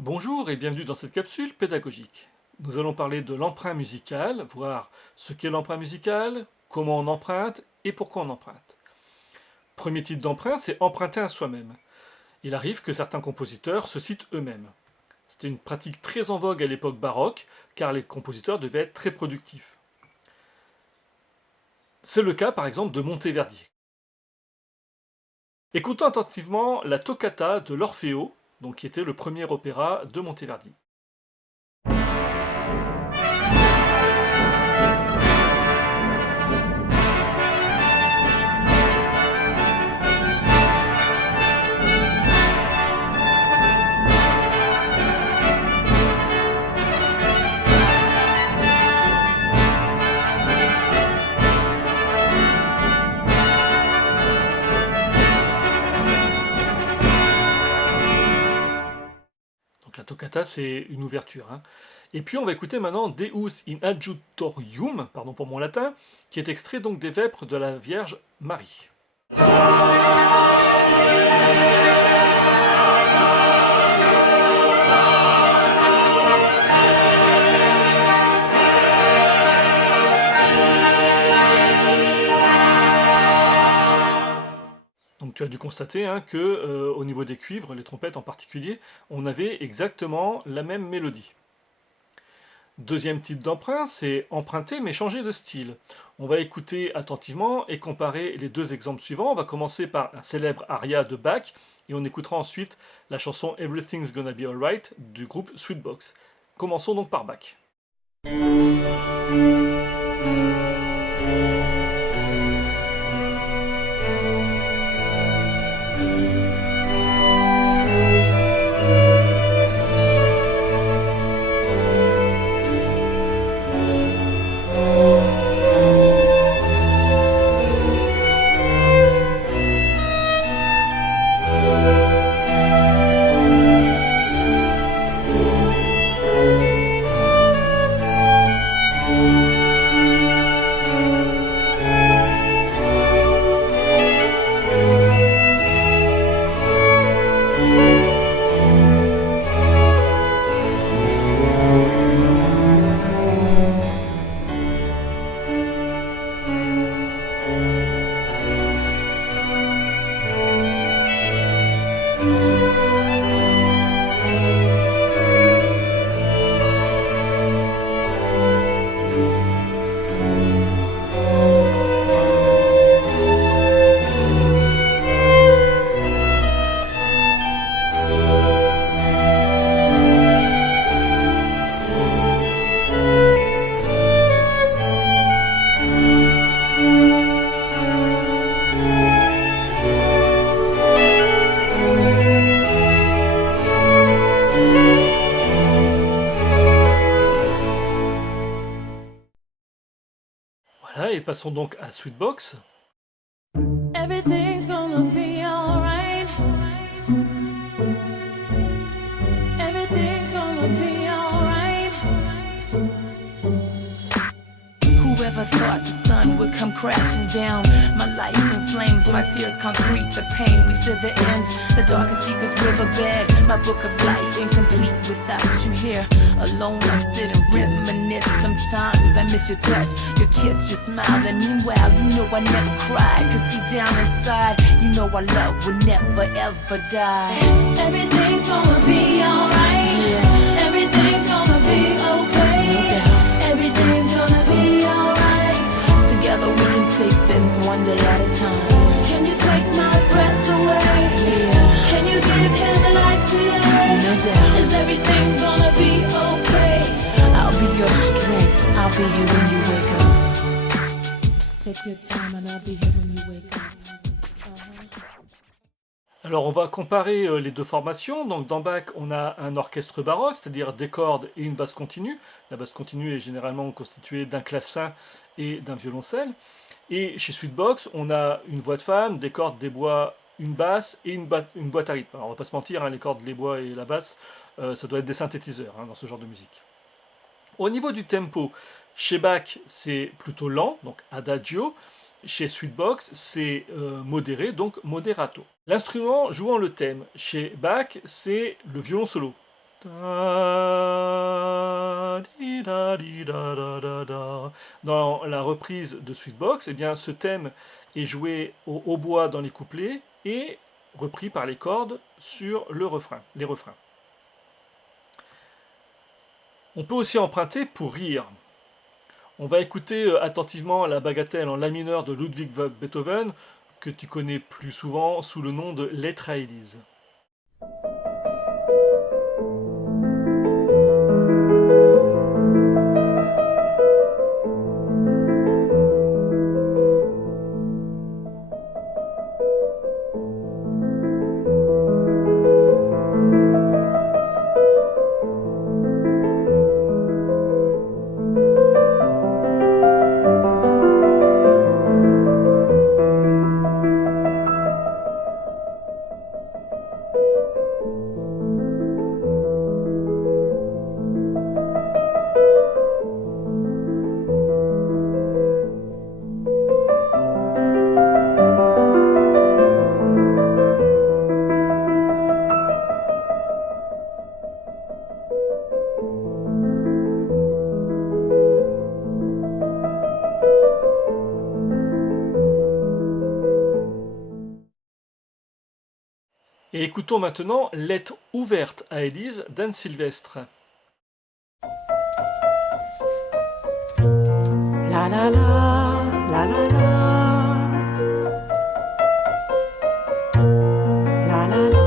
Bonjour et bienvenue dans cette capsule pédagogique. Nous allons parler de l'emprunt musical, voir ce qu'est l'emprunt musical, comment on emprunte et pourquoi on emprunte. Premier type d'emprunt, c'est emprunter à soi-même. Il arrive que certains compositeurs se citent eux-mêmes. C'était une pratique très en vogue à l'époque baroque, car les compositeurs devaient être très productifs. C'est le cas par exemple de Monteverdi. Écoutons attentivement la toccata de l'Orfeo, donc qui était le premier opéra de Monteverdi. Donc la toccata, c'est une ouverture, hein. Et puis on va écouter maintenant Deus in adjutorium, pardon pour mon latin, qui est extrait donc des vêpres de la Vierge Marie. Donc tu as dû constater hein, que au niveau des cuivres, les trompettes en particulier, on avait exactement la même mélodie. Deuxième type d'emprunt, c'est emprunter mais changer de style. On va écouter attentivement et comparer les deux exemples suivants. On va commencer par un célèbre aria de Bach et on écoutera ensuite la chanson Everything's Gonna Be Alright du groupe Sweetbox. Commençons donc par Bach. Voilà, et passons donc à Sweetbox. Everything's gonna be alright. Everything's gonna be alright. Whoever thought the sun would come crashing down? My life in flames, my tears concrete, the pain, we feel the end. The darkest, deepest riverbed. My book of life incomplete without you here. Alone I sit and reminisce. Sometimes I miss your touch, your kiss, your smile. And meanwhile, you know I never cried. Cause deep down inside, you know our love will never ever die. Everything's gonna be alright. Yeah. Everything's gonna be okay. No doubt. Everything's gonna be alright. Together we can take this one day at a time. Can you take my breath away? Yeah. Can you give him a life today? No doubt. Is everything gonna be okay? I'll be your strength. I'll be here when you wake up. Take your time and I'll be here when you wake up. Alors on va comparer les deux formations. Donc dans Bach, on a un orchestre baroque, c'est-à-dire des cordes et une basse continue. La basse continue est généralement constituée d'un clavecin et d'un violoncelle. Et chez Sweetbox, on a une voix de femme, des cordes, des bois, une basse et une boîte à rythme. Alors on va pas se mentir, hein, les cordes, les bois et la basse, ça doit être des synthétiseurs hein, dans ce genre de musique. Au niveau du tempo, chez Bach, c'est plutôt lent, donc adagio. Chez Sweetbox, c'est modéré, donc moderato. L'instrument jouant le thème, chez Bach, c'est le violon solo. Da, di, da, di, da, da, da, da. Dans la reprise de Sweetbox, eh bien, ce thème est joué au hautbois dans les couplets et repris par les cordes sur les refrains. On peut aussi emprunter pour rire. On va écouter attentivement la bagatelle en la mineur de Ludwig van Beethoven, que tu connais plus souvent sous le nom de Lettre à Élise. Et écoutons maintenant Lettre ouverte à Élise d'Anne Sylvestre. La la la, la la la. La la la,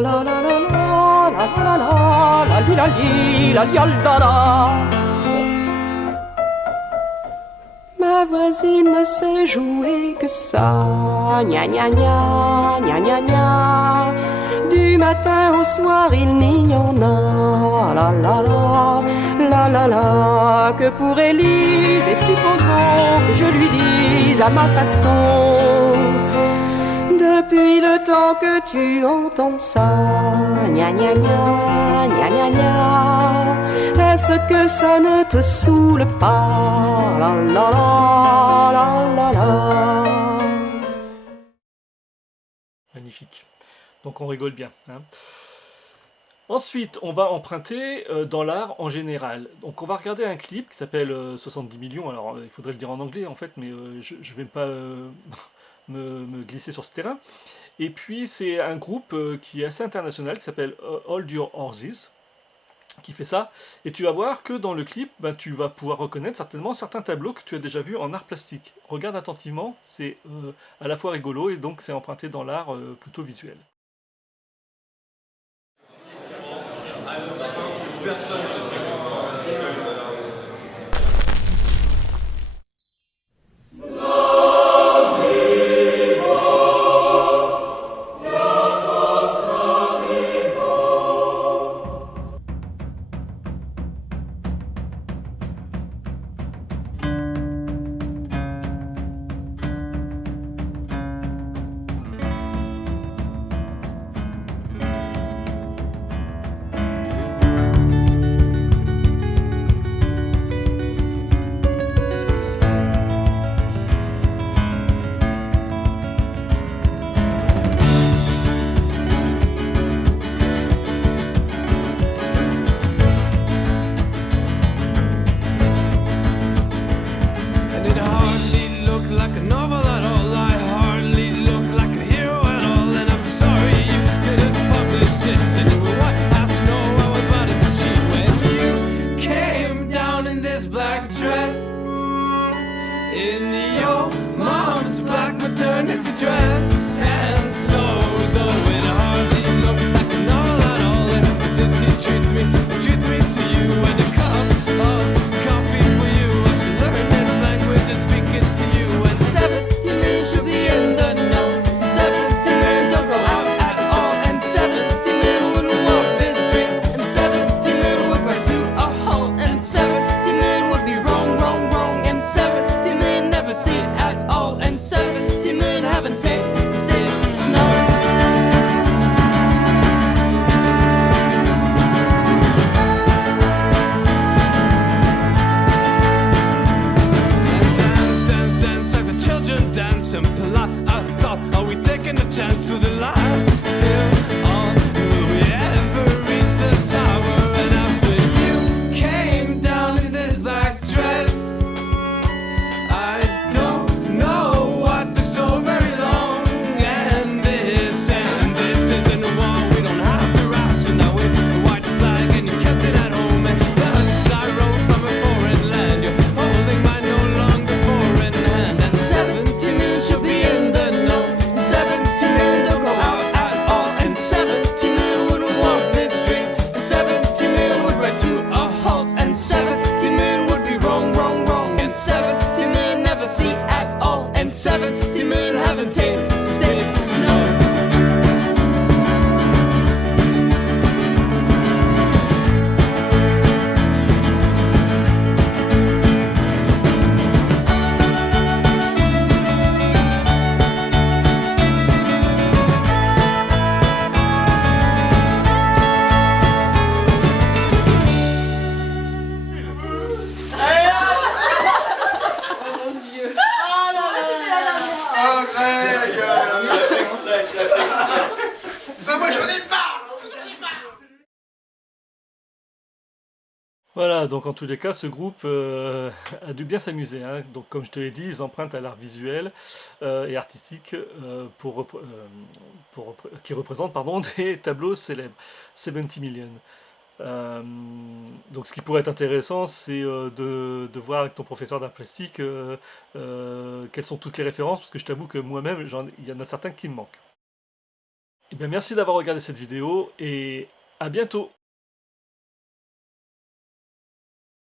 la la la la la la la la di la di la di la la. Ma voisine ne sait jouer que ça, gna gna gna, gna gna gna. Du matin au soir il n'y en a, la la la, la, que pour Élise, et supposons que je lui dise à ma façon, depuis le temps que tu entends ça, gna gna gna, gna gna gna, est-ce que ça ne te saoule pas, la la la, la la. Magnifique. Donc on rigole bien. Hein. Ensuite, on va emprunter dans l'art en général. Donc on va regarder un clip qui s'appelle 70 millions. Alors il faudrait le dire en anglais en fait, mais je ne vais pas me glisser sur ce terrain. Et puis c'est un groupe qui est assez international qui s'appelle Hold Your Horses qui fait ça. Et tu vas voir que dans le clip, ben, tu vas pouvoir reconnaître certainement certains tableaux que tu as déjà vus en art plastique. Regarde attentivement, c'est à la fois rigolo et donc c'est emprunté dans l'art plutôt visuel. Tu l'as fait exprès, tu l'as fait exprès. Ça, moi, j'en ai pas. Voilà, donc en tous les cas, ce groupe a dû bien s'amuser, hein. Donc comme je te l'ai dit, ils empruntent à l'art visuel et artistique qui représente pardon, des tableaux célèbres, 70 Million. Euh, donc ce qui pourrait être intéressant, c'est de voir avec ton professeur d'art plastique quelles sont toutes les références, parce que je t'avoue que moi-même, il y en a certains qui me manquent. Eh bien, merci d'avoir regardé cette vidéo et à bientôt!